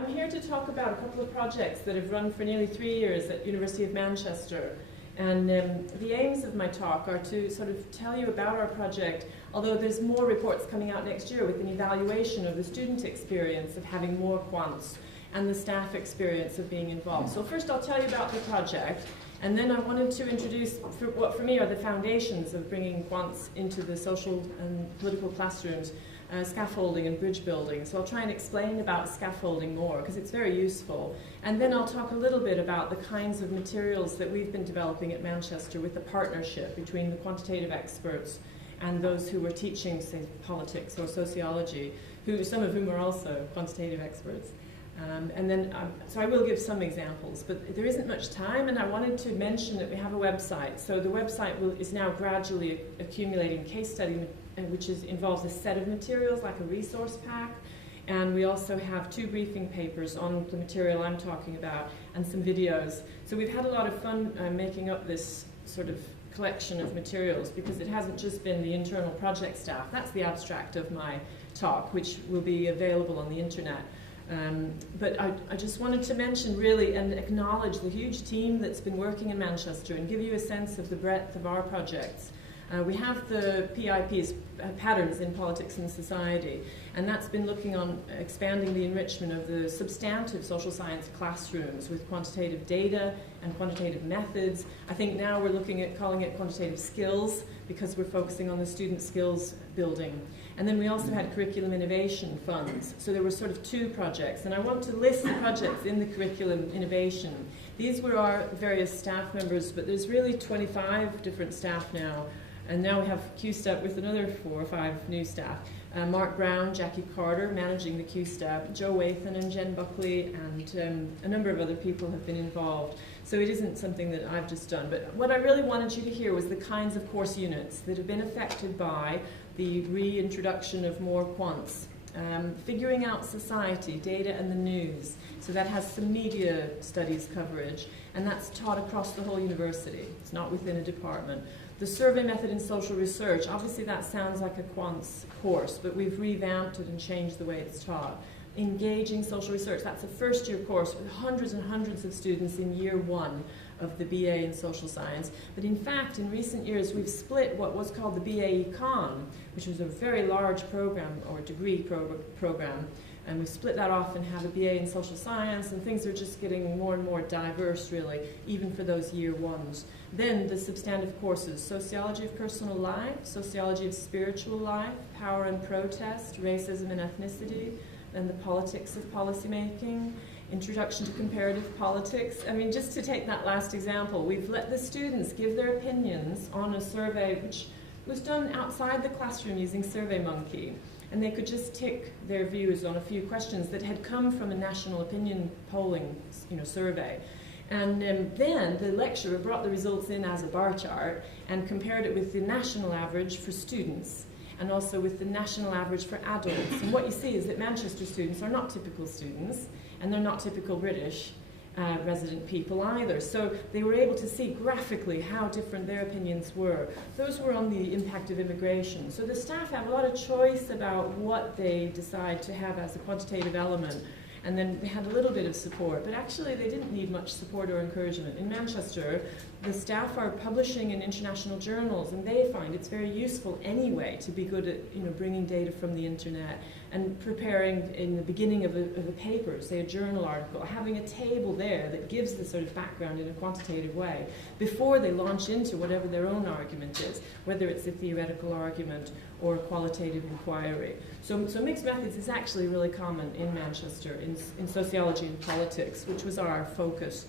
I'm here to talk about a couple of projects that have run for nearly 3 years at University of Manchester. And the aims of my talk are to sort of tell you about our project, although there's more reports coming out next year with an evaluation of the student experience of having more quants and the staff experience of being involved. So first I'll tell you about the project, and then I wanted to introduce what for me are the foundations of bringing quants into the social and political classrooms, scaffolding and bridge building. So I'll try and explain about scaffolding more because it's very useful. And then I'll talk a little bit about the kinds of materials that we've been developing at Manchester with the partnership between the quantitative experts and those who were teaching, say, politics or sociology, some of whom are also quantitative experts. So I will give some examples, but there isn't much time, and I wanted to mention that we have a website. So the website is now gradually accumulating case study, which involves a set of materials like a resource pack, and we also have 2 briefing papers on the material I'm talking about and some videos. So we've had a lot of fun making up this sort of collection of materials because it hasn't just been the internal project staff. That's the abstract of my talk, which will be available on the internet. But I just wanted to mention really and acknowledge the huge team that's been working in Manchester and give you a sense of the breadth of our projects. We have the PIPs, Patterns in Politics and Society, and that's been looking on expanding the enrichment of the substantive social science classrooms with quantitative data and quantitative methods. I think now we're looking at calling it quantitative skills because we're focusing on the student skills building. And then we also had curriculum innovation funds. So there were sort of 2 projects, and I want to list the projects in the curriculum innovation. These were our various staff members, but there's really 25 different staff now. And now we have Q staff with another 4 or 5 new staff. Mark Brown, Jackie Carter managing the Q staff, Joe Wathan and Jen Buckley, and a number of other people have been involved. So it isn't something that I've just done. But what I really wanted you to hear was the kinds of course units that have been affected by the reintroduction of more quants. Figuring out society, data and the news. So that has some media studies coverage, and that's taught across the whole university. It's not within a department. The survey method in social research, obviously that sounds like a quants course, but we've revamped it and changed the way it's taught. Engaging social research, that's a first-year course with hundreds and hundreds of students in year 1 of the BA in social science. But in fact, in recent years, we've split what was called the BA Econ, which was a very large program or degree program, and we've split that off and have a BA in social science, and things are just getting more and more diverse, really, even for those year 1s. Then the substantive courses, sociology of personal life, sociology of spiritual life, power and protest, racism and ethnicity, then the politics of policymaking, introduction to comparative politics. I mean, just to take that last example, we've let the students give their opinions on a survey which was done outside the classroom using SurveyMonkey. And they could just tick their views on a few questions that had come from a national opinion polling survey. And then the lecturer brought the results in as a bar chart and compared it with the national average for students and also with the national average for adults. And what you see is that Manchester students are not typical students, and they're not typical British resident people either. So they were able to see graphically how different their opinions were. Those were on the impact of immigration. So the staff have a lot of choice about what they decide to have as a quantitative element. And then they had a little bit of support, but actually they didn't need much support or encouragement. In Manchester, the staff are publishing in international journals, and they find it's very useful anyway to be good at bringing data from the internet and preparing in the beginning of a paper, say a journal article, having a table there that gives the sort of background in a quantitative way before they launch into whatever their own argument is, whether it's a theoretical argument or a qualitative inquiry. So mixed methods is actually really common in Manchester in sociology and politics, which was our focus.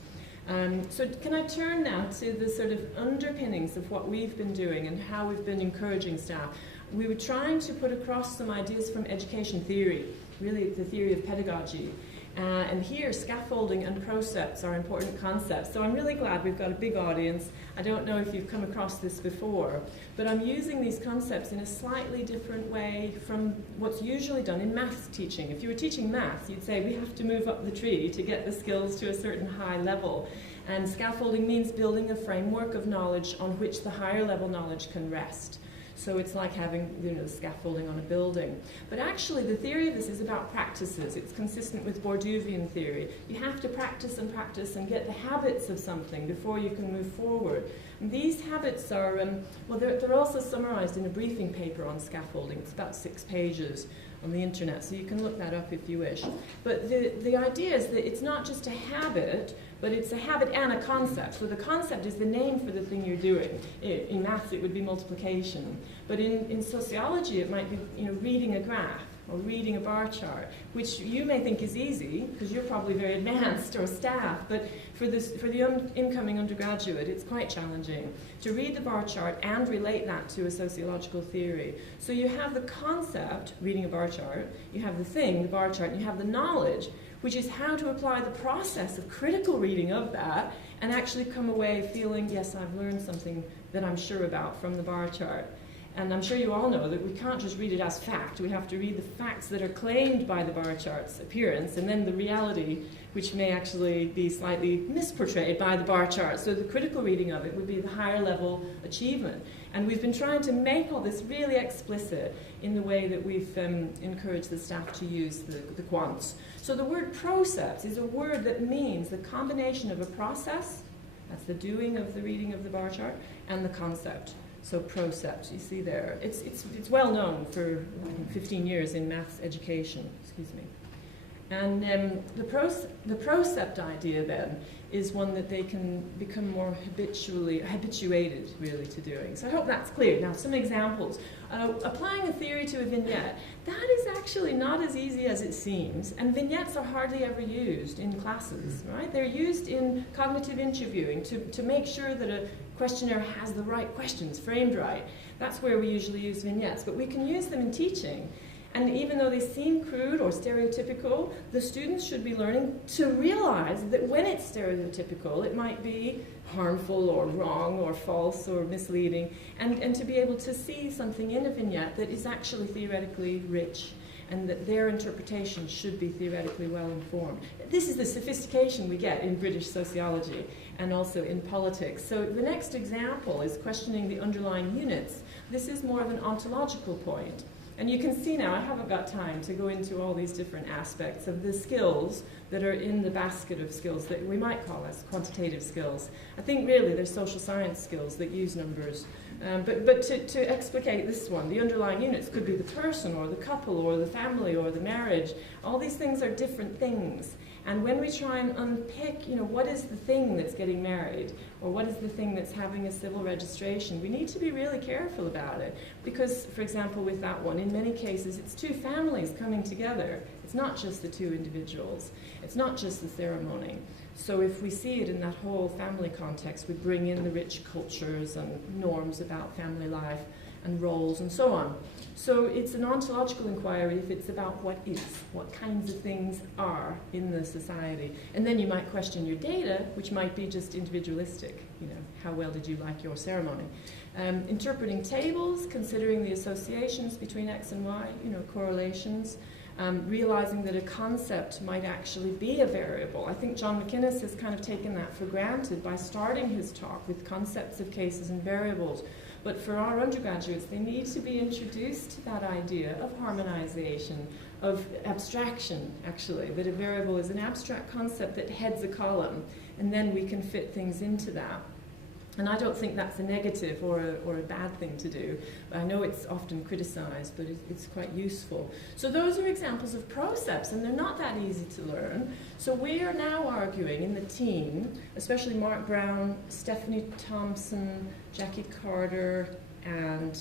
So can I turn now to the sort of underpinnings of what we've been doing and how we've been encouraging staff? We were trying to put across some ideas from education theory, really the theory of pedagogy. And here, scaffolding and procepts are important concepts. So I'm really glad we've got a big audience. I don't know if you've come across this before, but I'm using these concepts in a slightly different way from what's usually done in maths teaching. If you were teaching maths, you'd say we have to move up the tree to get the skills to a certain high level. And scaffolding means building a framework of knowledge on which the higher level knowledge can rest. So it's like having, scaffolding on a building. But actually, the theory of this is about practices. It's consistent with Bourdieuvian theory. You have to practice and get the habits of something before you can move forward. And these habits are, they're also summarized in a briefing paper on scaffolding. It's about 6 pages on the internet, so you can look that up if you wish. But the idea is that it's not just a habit, but it's a habit and a concept. So the concept is the name for the thing you're doing. In maths, it would be multiplication. But in sociology, it might be reading a graph or reading a bar chart, which you may think is easy because you're probably very advanced or staff. But for the incoming undergraduate, it's quite challenging to read the bar chart and relate that to a sociological theory. So you have the concept, reading a bar chart, you have the thing, the bar chart, and you have the knowledge, which is how to apply the process of critical reading of that and actually come away feeling, yes, I've learned something that I'm sure about from the bar chart. And I'm sure you all know that we can't just read it as fact. We have to read the facts that are claimed by the bar chart's appearance and then the reality, which may actually be slightly misportrayed by the bar chart. So the critical reading of it would be the higher level achievement. And we've been trying to make all this really explicit in the way that we've encouraged the staff to use the quants. So the word procept is a word that means the combination of a process, that's the doing of the reading of the bar chart, and the concept. So procept, you see there. It's well known for 15 years in maths education, excuse me. And the procept idea then is one that they can become more habituated really to doing. So I hope that's clear. Now some examples. Applying a theory to a vignette, that is actually not as easy as it seems, and vignettes are hardly ever used in classes, right? They're used in cognitive interviewing to make sure that a questionnaire has the right questions framed right. That's where we usually use vignettes, but we can use them in teaching. And even though they seem crude or stereotypical, the students should be learning to realize that when it's stereotypical, it might be harmful or wrong or false or misleading, and to be able to see something in a vignette that is actually theoretically rich and that their interpretation should be theoretically well informed. This is the sophistication we get in British sociology and also in politics. So the next example is questioning the underlying units. This is more of an ontological point. And you can see now, I haven't got time to go into all these different aspects of the skills that are in the basket of skills that we might call as quantitative skills. I think really they're social science skills that use numbers. But to explicate this one, the underlying units could be the person or the couple or the family or the marriage. All these things are different things. And when we try and unpick, what is the thing that's getting married, or what is the thing that's having a civil registration, we need to be really careful about it. Because, for example, with that one, in many cases, it's 2 families coming together. It's not just the 2 individuals. It's not just the ceremony. So if we see it in that whole family context, we bring in the rich cultures and norms about family life and roles and so on. So it's an ontological inquiry if it's about what is, what kinds of things are in the society. And then you might question your data, which might be just individualistic. How well did you like your ceremony? Interpreting tables, considering the associations between X and Y, correlations. Realizing that a concept might actually be a variable. I think John McInnes has kind of taken that for granted by starting his talk with concepts of cases and variables. But for our undergraduates, they need to be introduced to that idea of harmonization, of abstraction, actually, that a variable is an abstract concept that heads a column, and then we can fit things into that. And I don't think that's a negative or a bad thing to do. I know it's often criticized, but it's quite useful. So those are examples of procepts, and they're not that easy to learn. So we are now arguing in the team, especially Mark Brown, Stephanie Thompson, Jackie Carter, and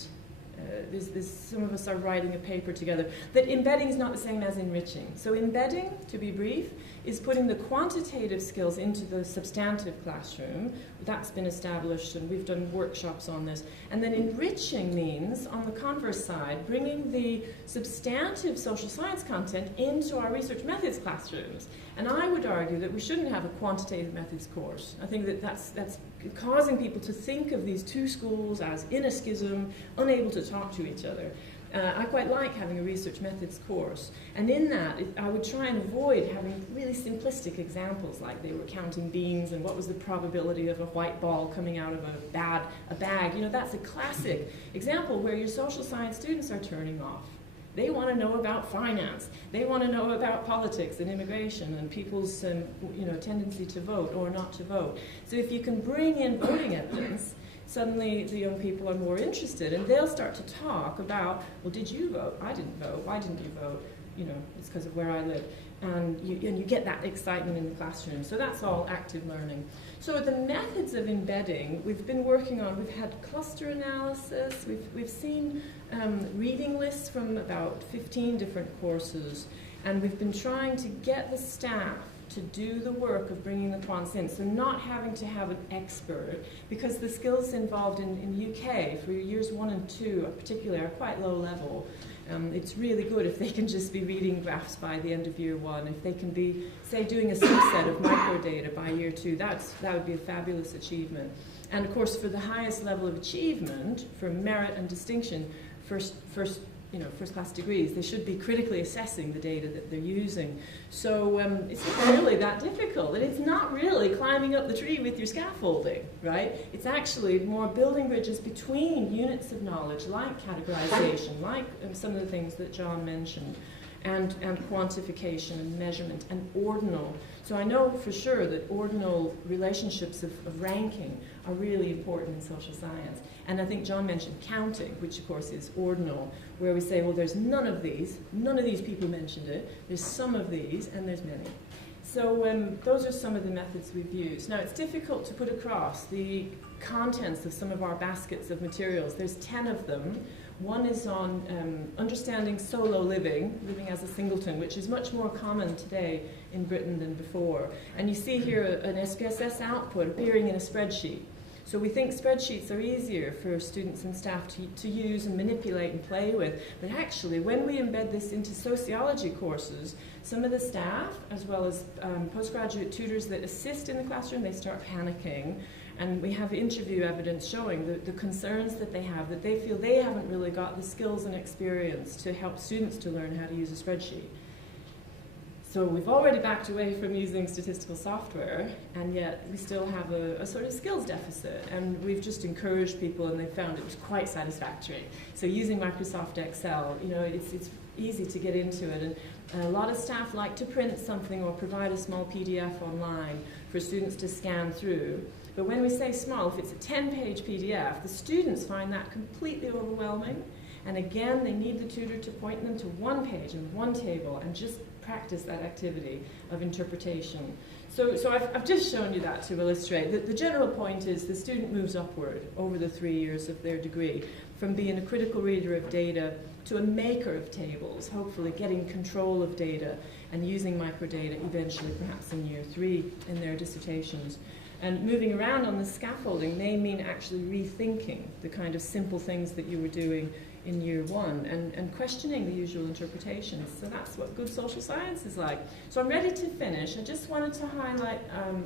some of us are writing a paper together, that embedding is not the same as enriching. So embedding, to be brief, is putting the quantitative skills into the substantive classroom. That's been established, and we've done workshops on this. And then enriching means, on the converse side, bringing the substantive social science content into our research methods classrooms. And I would argue that we shouldn't have a quantitative methods course. I think that that's causing people to think of these 2 schools as in a schism, unable to talk to each other. I quite like having a research methods course, and in that I would try and avoid having really simplistic examples like they were counting beans and what was the probability of a white ball coming out of a bag. You know, that's a classic example where your social science students are turning off. They want to know about finance. They want to know about politics and immigration and people's tendency to vote or not to vote. So if you can bring in voting evidence, suddenly the young people are more interested, and they'll start to talk about, well, did you vote? I didn't vote. Why didn't you vote? You know, it's because of where I live. And you get that excitement in the classroom. So that's all active learning. So the methods of embedding we've been working on, we've had cluster analysis, we've seen reading lists from about 15 different courses, and we've been trying to get the staff to do the work of bringing the quants in, so not having to have an expert, because the skills involved in UK for years 1 and 2 particularly are quite low level. It's really good if they can just be reading graphs by the end of year 1, if they can be, say, doing a subset of microdata by year 2, that would be a fabulous achievement. And of course, for the highest level of achievement, for merit and distinction, first class degrees, they should be critically assessing the data that they're using. So it's not really that difficult, and it's not really climbing up the tree with your scaffolding, right? It's actually more building bridges between units of knowledge, like categorization, like some of the things that John mentioned, and quantification and measurement and ordinal. So I know for sure that ordinal relationships of ranking are really important in social science. And I think John mentioned counting, which of course is ordinal, where we say, well, there's none of these people mentioned it, there's some of these, and there's many. So those are some of the methods we've used. Now, it's difficult to put across the contents of some of our baskets of materials. There's 10 of them. One is on understanding solo living as a singleton, which is much more common today in Britain than before. And you see here an SPSS output appearing in a spreadsheet. So we think spreadsheets are easier for students and staff to use and manipulate and play with. But actually, when we embed this into sociology courses, some of the staff, as well as postgraduate tutors that assist in the classroom, they start panicking. And we have interview evidence showing the concerns that they have, that they feel they haven't really got the skills and experience to help students to learn how to use a spreadsheet. So we've already backed away from using statistical software, and yet we still have a sort of skills deficit. And we've just encouraged people, and they found it was quite satisfactory. So using Microsoft Excel, you know, it's easy to get into it. And a lot of staff like to print something or provide a small PDF online for students to scan through. But when we say small, if it's a 10-page PDF, the students find that completely overwhelming. And again, they need the tutor to point them to one page and one table and just practice that activity of interpretation. So I've just shown you that to illustrate. The general point is the student moves upward over the 3 years of their degree, from being a critical reader of data to a maker of tables, hopefully getting control of data and using microdata eventually, perhaps in year 3 in their dissertations. And moving around on the scaffolding may mean actually rethinking the kind of simple things that you were doing in year 1 and questioning the usual interpretations. So that's what good social science is like. So I'm ready to finish. I just wanted to highlight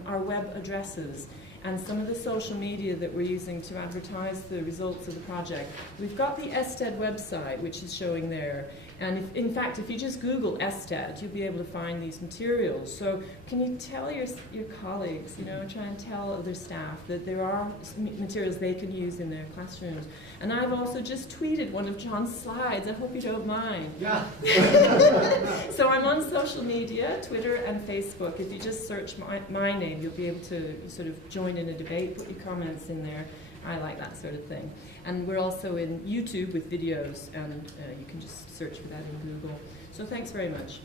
our web addresses and some of the social media that we're using to advertise the results of the project. We've got the STED website, which is showing there. And in fact, if you just Google STED, you'll be able to find these materials. So can you tell your colleagues, you know, try and tell other staff that there are materials they can use in their classrooms. And I've also just tweeted one of John's slides. I hope you don't mind. Yeah. So I'm on social media, Twitter and Facebook. If you just search my name, you'll be able to sort of join in a debate, put your comments in there. I like that sort of thing. And we're also in YouTube with videos, and you can just search for that in Google. So thanks very much.